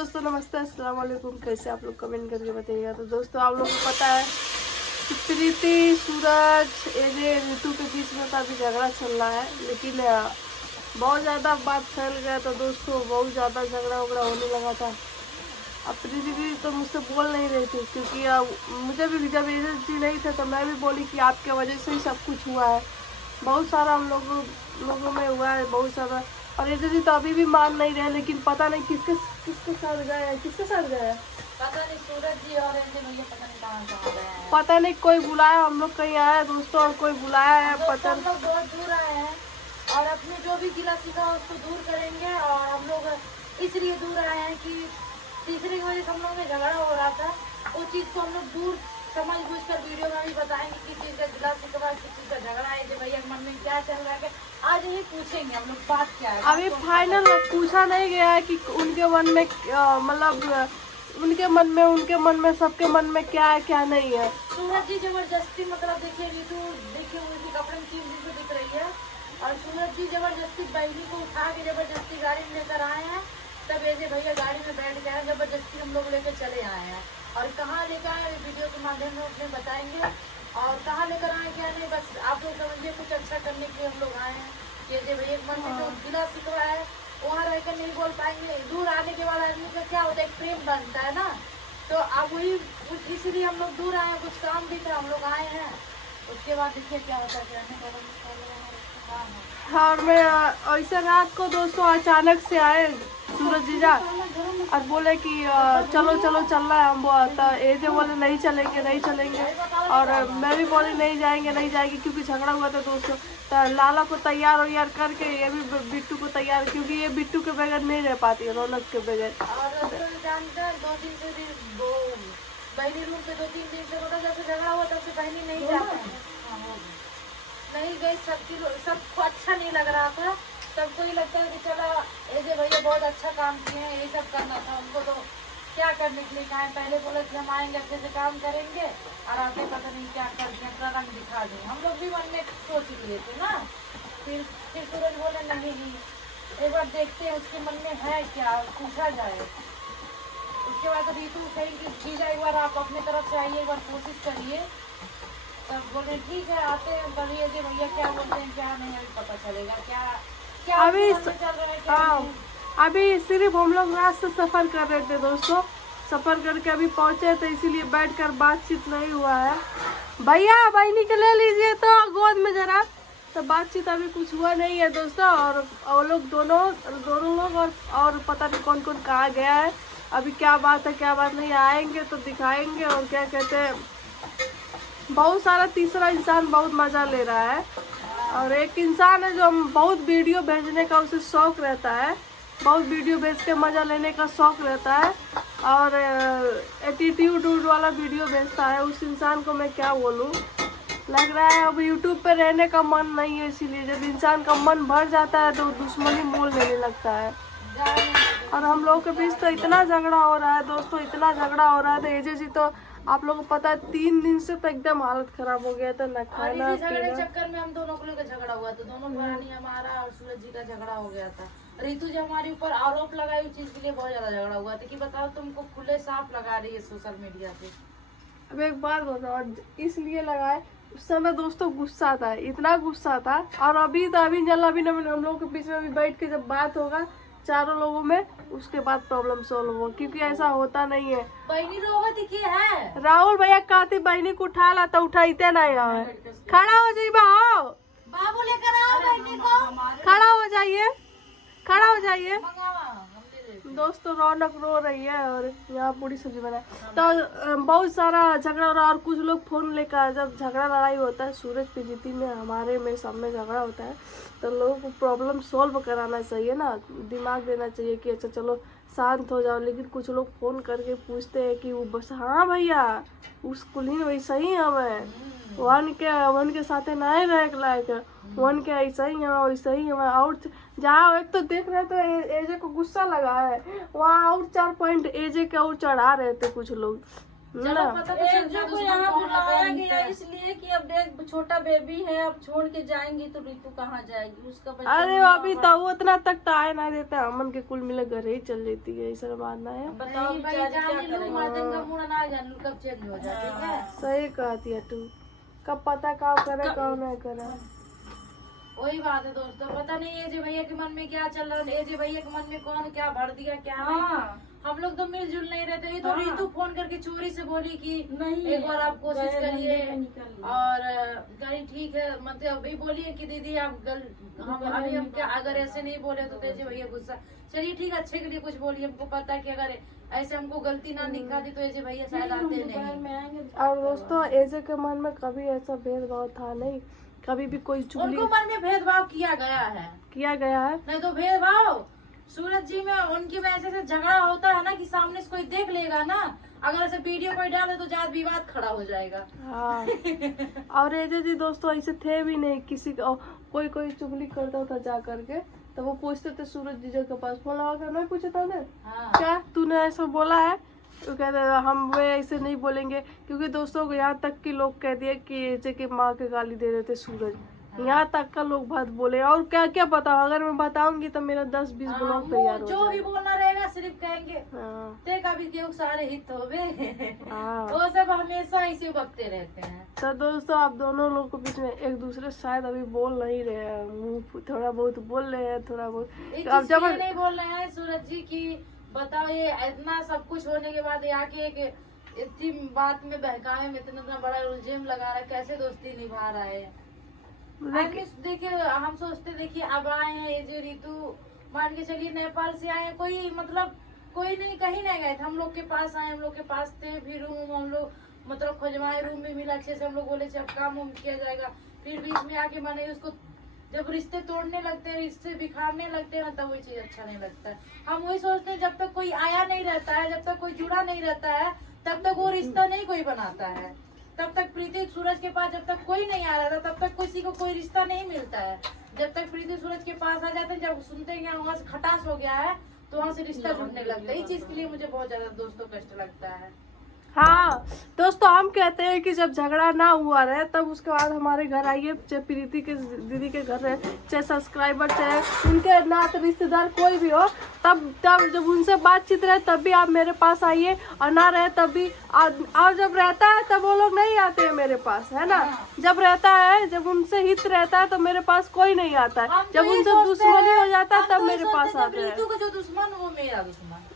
दोस्तों नमस्ते, अस्सलाम वालेकुम। कैसे आप लोग कमेंट करके बताइएगा। तो दोस्तों आप लोगों को पता है कि प्रीति, सूरज, एजे, ऋतु के बीच में काफ़ी झगड़ा चल रहा है, लेकिन बहुत ज़्यादा बात फैल गया था दोस्तों। बहुत ज़्यादा झगड़ा वगड़ा होने लगा था। अब प्रीति भी तो मुझसे बोल नहीं रही थी, क्योंकि मुझे भी जब एजे जी नहीं थे तो मैं भी बोली कि आपके वजह से ही सब कुछ हुआ है। बहुत सारा हम लोगों में हुआ है, बहुत सारा। और एजे जी तो अभी भी मान नहीं रहे, लेकिन पता नहीं किसके साथ गए हैं, किसके साथ गए हैं पता नहीं। सूरज जी और ऐसे भैया पता नहीं कहाँ गए हैं। पता नहीं। कोई बुलाया, हम लोग कहीं आए दोस्तों, और कोई बुलाया है पता हम लोग बहुत दूर आए हैं और अपने जो भी गिला सीखा उसको दूर करेंगे। और हम लोग इसलिए दूर आए हैं कि तीसरी वजह से हम लोग में झगड़ा हो रहा था। उस चीज को हम लोग दूर समझ बूझ कर वीडियो में भी बताएंगे किस चीज का गिला सीखा, किस चीज का झगड़ा है, कि भैया मन में क्या चल रहा है। आज ही पूछेंगे हम लोग बात क्या है। अभी फाइनल पूछा नहीं गया है कि उनके मन में मतलब उनके मन में सबके मन में क्या है क्या नहीं है। सूरज जी जबरदस्ती, मतलब देखिए ऋतु, देखिए उनकी कपड़े में चीज भी दिख रही है। और सूरज जी जबरदस्ती बहनी को उठा के जबरदस्ती गाड़ी में लेकर आए हैं। तब ऐसे भैया गाड़ी में बैठ गए हैं, जबरदस्ती हम लोग लेकर चले आए हैं। और कहाँ लेकर आए वीडियो के माध्यम में अपने बताएंगे। और कहाँ लेकर आए क्या नहीं, बस आप लोग समझिए कुछ अच्छा करने के लिए हम लोग आए हैं। कि भैया मन में जो गिला शिकवा है वहाँ रहकर नहीं बोल पाएंगे। दूर आने के बाद आदमी का क्या होता है, प्रेम बनता है ना। तो अब वही इसीलिए हम लोग दूर आए हैं। कुछ काम भी था, हम लोग आए हैं। उसके बाद देखिए क्या होता है। और मैं ऐसे रात को दोस्तों अचानक से आए सूरज जीजा और बोले कि चलो चलो चलना है। हम तो एजे बोले नहीं चलेंगे। और मैं भी बोली नहीं जाएंगे, क्योंकि झगड़ा हुआ था दोस्तों। तो लाला को तैयार करके, ये भी बिट्टू को तैयार, क्योंकि ये बिट्टू के बगैर नहीं रह पाती है, रौनक के बगैर। और जानते हैं 2 दिन से बहनी रूम पे 2-3 दिन से मतलब जब से झगड़ा हुआ तब से बहनी नहीं जाती, नहीं गई। सबको अच्छा नहीं लग रहा था। सबको ही लगता है कि चलो एजे भैया बहुत अच्छा काम किए हैं, यही सब करना था उनको। तो क्या करने के लिए कहा, पहले बोले कि हम आएंगे अच्छे से काम करेंगे और आके पता नहीं क्या कर दिया, अपना रंग दिखा दें। हम लोग भी मन में सोच लिए थे ना। फिर सूरज बोले नहीं, एक बार देखते हैं उसके मन में है क्या, पूछा जाए। उसके बाद ऋतु कहीं की जीजा एक बार आप अपने तरफ से आइए, एक बार कोशिश करिए। तब बोले ठीक है आते हैं, बोलिए जी भैया क्या बोलते हैं क्या नहीं, अभी पता चलेगा क्या क्या अभी चल रहा है क्या। अभी सिर्फ हम लोग रात से सफर कर रहे थे दोस्तों। सफर करके अभी पहुंचे, तो इसीलिए बैठकर बातचीत नहीं हुआ है। भैया बहनी के ले लीजिए तो गोद में जरा। तो बातचीत अभी कुछ हुआ नहीं है दोस्तों। और वो लोग दोनों लोग और पता नहीं कौन कौन कहाँ गया है। अभी क्या बात है क्या बात नहीं, आएंगे तो दिखाएंगे। और क्या कहते हैं, बहुत सारा तीसरा इंसान बहुत मजा ले रहा है। और एक इंसान है जो हम बहुत वीडियो भेजने का उसे शौक रहता है, बहुत वीडियो भेज के मजा लेने का शौक रहता है। और एटीट्यूड वाला वीडियो भेजता है। उस इंसान को मैं क्या बोलूँ, लग रहा है अब यूट्यूब पे रहने का मन नहीं है। इसीलिए जब इंसान का मन भर जाता है तो दुश्मनी मोल लेने लगता है। और हम लोगों के बीच तो इतना झगड़ा हो रहा है दोस्तों, इतना झगड़ा हो रहा है। तो एजे जी तो आप लोगों को पता है 3 दिन से तो एकदम हालत खराब हो गया था, न खाना झगड़े चक्कर में हम दोनों का झगड़ा हुआ था। दोनों घरानी हमारा और सूरज जी का झगड़ा हो गया था। ऋतु जी हमारे ऊपर आरोप लगाई उस चीज के लिए बहुत ज्यादा झगड़ा हुआ था कि बताओ तुमको खुले साफ लगा रही है सोशल मीडिया पे। अब एक बात बताओ, इसलिए लगाए उस समय दोस्तों गुस्सा था, इतना गुस्सा था। और अभी हम लोगों के बीच में अभी बैठ के जब बात होगा चारों लोगों में, उसके बाद प्रॉब्लम सोल्व हो, क्योंकि ऐसा होता नहीं है। बहनी रोवा दिखी है, राहुल भैया कहती बहनी को उठा ला तो उठाते नहीं है। खड़ा हो जाइए आओ, बाबू लेकर आओ बहनी को, खड़ा हो जाइए। दोस्तों रौनक रो रही है और यहाँ पूरी सब्जी बना। तो बहुत सारा झगड़ा हो रहा है। और कुछ लोग फोन लेकर, जब झगड़ा लड़ाई होता है सूरज पे जीती में, हमारे में सब में झगड़ा होता है, तो लोगों को प्रॉब्लम सॉल्व कराना चाहिए ना, दिमाग देना चाहिए कि अच्छा चलो शांत हो जाओ। लेकिन कुछ लोग फोन करके पूछते हैं कि वो बस हाँ भैया उस कुलीन वैसा ही हमें वन के साथ नहीं रह लायक, वन के ऐसा ही है वैसा ही है। और जहाँ एक तो देख रहे तो एजे को गुस्सा लगा है, वहाँ और 4 पॉइंट एजे के और चढ़ा रहे थे कुछ लोग। चलो ना। पता तो एक चलता जो को दुश्मन यहाँ कौन है, बुलाया कौन गया नहीं है। इसलिए कि अब एक छोटा बेबी है, अब छोड़ के जाएंगी तो रितु कहाँ जाएगी, उसका बच्चा अरे हुआ अभी होगा। तो वो उतना तक तो आए ना देते, अमन के कुल मिले घर ही चल जाती है, ऐसा मानना है। बताओ नहीं भाई, बेचारी क्या जाने लो, करेगी। मर्दन का मूड ना जाने लो कब चेंज हो जाए, ठीक है। सही कहती है तू, कब पता कब करे कब नहीं करे। वही बात है दोस्तों, पता नहीं एजे भैया के मन में क्या चल रहा है, एजे भैया के मन में कौन क्या भर दिया क्या नहीं। हाँ हम लोग तो मिलजुल नहीं रहते। ये तो हाँ। रितु फोन करके चोरी से बोली कि नहीं एक बार आप कोशिश गए करिए, धंधे पे निकल गए। और कहीं ठीक है, मतलब अभी बोली है कि दीदी आप हम क्या, अगर ऐसे नहीं बोले तो तेजे भैया गुस्सा। चलिए ठीक है, अच्छे के लिए कुछ बोलिए, हमको पता है कि अगर ऐसे हमको गलती ना दिखा दी तो एजे भैया शायद आते दोपहर नहीं। में आएंगे। और दोस्तों एजे के मन में कभी ऐसा भेदभाव था नहीं, कभी भी कोई चुगली उनको मन में भेदभाव किया गया है, किया गया है। नहीं तो भेदभाव सूरज जी में उनकी वजह से झगड़ा होता है ना, कि सामने से कोई देख लेगा ना, अगर ऐसे वीडियो कोई डाले तो ज्यादा विवाद खड़ा हो जाएगा। हाँ और एजे जी दोस्तों ऐसे थे भी नहीं, किसी का कोई कोई चुगली करता था जा करके तो वो पूछते थे सूरज जीजा के पास, फोन लगा कर नहीं पूछा था ना हाँ। क्या तूने ऐसा बोला है, तो कहते हम वे ऐसे नहीं बोलेंगे, क्योंकि दोस्तों को यहाँ तक कि लोग कह दिए कि एजे के माँ के गाली दे रहे थे सूरज, यहाँ तक का लोग बात बोले। और क्या क्या पता, अगर मैं बताऊंगी तो मेरा 10-20 ब्लॉग तैयार हो जो भी जाएगा। बोलना रहेगा सिर्फ कहेंगे हाँ, ते कभी क्यों सारे हित हो हाँ। वो सब हमेशा इसी बकते रहते हैं। तो दोस्तों आप दोनों लोग के बीच में एक दूसरे से शायद अभी बोल नहीं रहे हैं, मुंह थोड़ा बहुत बोल रहे हैं, थोड़ा बहुत। इस अब चीज जब के लिए नहीं बोल रहे हैं सूरज जी की, बताओ ये इतना सब कुछ होने के बाद आके एक इतनी बात में बहकावे में इतना बड़ा उलझन लगा रहा है, कैसे दोस्ती निभा रहा है। आदमी देखिए, हम सोचते देखिए अब आए हैं ये जो रितु, मान के चलिए नेपाल से आए हैं, कोई मतलब कोई नहीं, कहीं नहीं गए थे, हम लोग के पास आए, हम लोग के पास थे, फिर रूम हम लोग मतलब खोजवाए, रूम भी मिला अच्छे से, हम लोग बोले अब काम उम किया जाएगा, फिर बीच में आके माने उसको जब रिश्ते तोड़ने लगते हैं, रिश्ते बिखारने लगते हैं ना, तब वही चीज अच्छा नहीं लगता है। हम वही सोचते हैं जब तक कोई आया नहीं रहता है, जब तक कोई जुड़ा नहीं रहता है, तब तक वो रिश्ता नहीं कोई बनाता है। तब तक प्रीति सूरज के पास जब तक कोई नहीं आ रहा था, तब तक किसी को कोई रिश्ता नहीं मिलता है। जब तक प्रीति सूरज के पास आ जाते हैं, जब सुनते हैं वहाँ से खटास हो गया है, तो वहाँ से रिश्ता जुड़ने लगता है। इस चीज के लिए मुझे बहुत ज्यादा दोस्तों कष्ट लगता है। हाँ दोस्तों हम कहते हैं कि जब झगड़ा ना हुआ रहे तब उसके बाद हमारे घर आइए, चाहे प्रीति के दीदी के घर रहे, चाहे सब्सक्राइबर, चाहे उनके नात रिश्तेदार कोई भी हो, तब जब उनसे बातचीत रहे तब भी आप मेरे पास आइए, और ना रहे तब भी। और जब रहता है तब वो लोग नहीं आते हैं मेरे पास, है ना। जब रहता है, जब उनसे हित रहता है तो मेरे पास कोई नहीं आता है, जब उनसे दुश्मनी हो जाता है तब मेरे पास आते हैं। रितु का जो दुश्मन वो मेरा दुश्मन,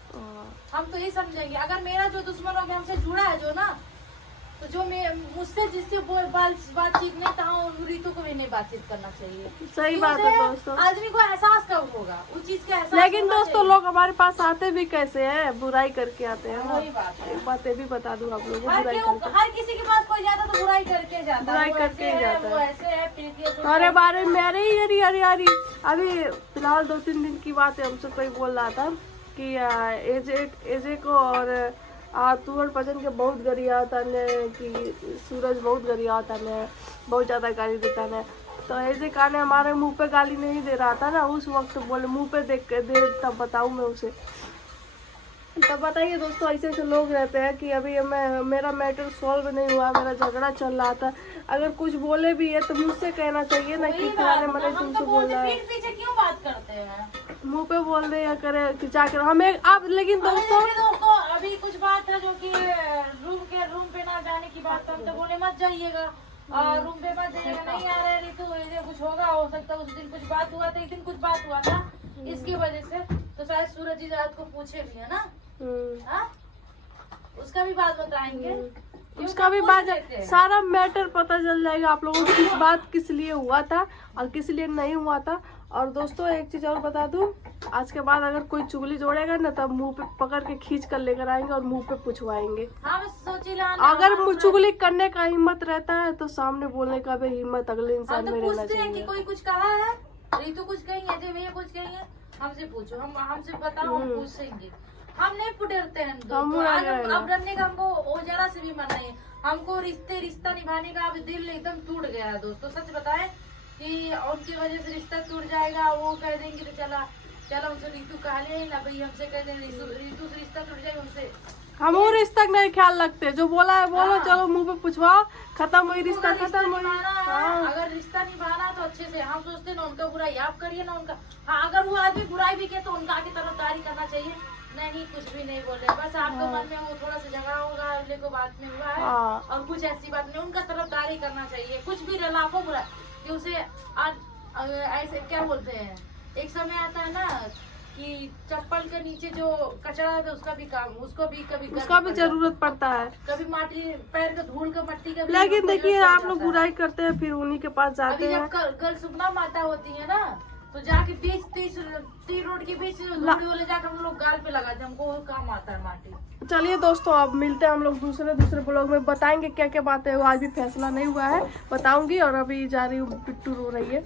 हम तो ये समझेंगे। अगर मेरा जो दुश्मन हो गया हमसे जुड़ा है जो ना, तो जो मुझसे जिससे बातचीत नहीं था, रितु को भी नहीं बातचीत करना चाहिए। सही बात है दोस्तों। आदमी को एहसास कब होगा उस चीज का एहसास। लेकिन दोस्तों लोग हमारे पास आते भी कैसे हैं, बुराई करके आते हैं ना। वही बात है। एक बात ये भी बता दूं आप लोगों को, हर बुराई करके। हर किसी के पास कोई जाता तो बुराई करके जाता है, बुराई वो करके ऐसे ही है, जाता वो है। ऐसे है, प्रीति ऐसे हमारे बारे में अरे यारी यारी यारी अभी फिलहाल 2-3 दिन की बात है, हमसे कोई बोल रहा था कि एजे को और तुअर पचन के बहुत गरिया होता है, कि सूरज बहुत गरिया होता है, बहुत ज्यादा गाली देता है। तो एजे का ने हमारे मुंह पे गाली नहीं दे रहा था ना उस वक्त, बोले मुंह पे देख के दे तब बताऊं मैं उसे। तब बताइए दोस्तों ऐसे ऐसे लोग रहते हैं कि अभी मेरा मैटर सॉल्व नहीं हुआ, मेरा झगड़ा चल रहा था, अगर कुछ बोले भी है तो मुझसे कहना चाहिए ना कि फलाने मने तुमसे बोल रहा है, पीछे क्यों बात करते हैं। मुंह पे बोल दे या करे कि जाकर हमें आप। लेकिन दोस्तों दोस्तों अभी कुछ बात है जो कि रूम पे ना जाने की बात, हम तो बोले मत जाइएगा, रूम पे मत जाइएगा, नहीं आ रहे रितु, ये कुछ होगा, हो सकता है उस दिन कुछ बात हुआ था, एक दिन कुछ बात हुआ था इसकी वजह से, तो शायद सूरज जी रात को पूछे भी है ना। हाँ? उसका भी बात बताएंगे, उसका भी बात सारा मैटर पता चल जाएगा आप लोगों को, किस बात किस लिए हुआ था और किस लिए नहीं हुआ था। और दोस्तों एक चीज और बता दूं, आज के बाद अगर कोई चुगली जोड़ेगा ना तब मुंह पे पकड़ के खींच कर लेकर आएंगे और मुंह पे पूछवाएंगे। हम सोचिला अगर चुगली करने का हिम्मत रहता है तो सामने बोलने का भी हिम्मत अगले इंसान में रहना पूछते हैं कि चाहिए। कोई कुछ कहा है, रितु कुछ कहेंगे, अजय भैया कुछ कहेंगे, हमसे पूछो, हमसे बताओ, हम पूछेंगे, हम नहीं डरते हैं अब डरने का हमको वो जरा से भी मन नहीं है। हमको रिश्ता निभाने का अब दिल एकदम टूट गया है दोस्तों, सच बताएं कि उनकी वजह से रिश्ता टूट जाएगा, वो कह देंगे तो चलो हमसे रितु कहा ले ना भाई, हमसे कह देंगे रितु से रिश्ता टूट जाएगा, हमसे हम वो रिश्ता का नहीं ख्याल रखते, जो बोला है बोलो, हाँ। चलो मुंह पे पूछवाओ, खत्म हुई रिश्ता, पूरा खत्म हुई। निभाना है। हाँ। अगर रिश्ता निभाना तो अच्छे से, हम सोचते हैं ना उनका बुराई आप करिए ना उनका। हाँ, अगर वो आदमी बुराई भी किया तो उनका आगे तरफदारी करना चाहिए। नहीं, कुछ भी नहीं बोले, बस आपके मन में वो थोड़ा सा झगड़ा होगा, अगले को बात में हुआ है हाँ। और कुछ ऐसी बात नहीं, उनका तरफदारी करना चाहिए। कुछ भी लाखों बुरा कि उसे आज ऐसे क्या बोलते हैं, एक समय आता है ना कि चप्पल के नीचे जो कचरा है उसका भी काम, उसको भी कभी उसका भी जरूरत पड़ता है। कभी माटी पैर का धूल का मट्टी का भी लेकिन जरूरत देखिए पड़ आप लोग जाता है। बुराई करते हैं फिर उन्हीं के पास अभी जाते हैं। जब कल सुबह माता होती है ना, तो जाके 30 रोड के बीच धूड़ी वाले जाकर हम लोग गाल पे लगाते हैं, हमको वो काम आता है माटी। चलिए दोस्तों, अब मिलते हैं हम लोग दूसरे ब्लॉग में, बताएंगे क्या क्या बातें, आज भी फैसला नहीं हुआ है, बताऊंगी। और अभी जा रही हूँ, बिट्टू रो रही है।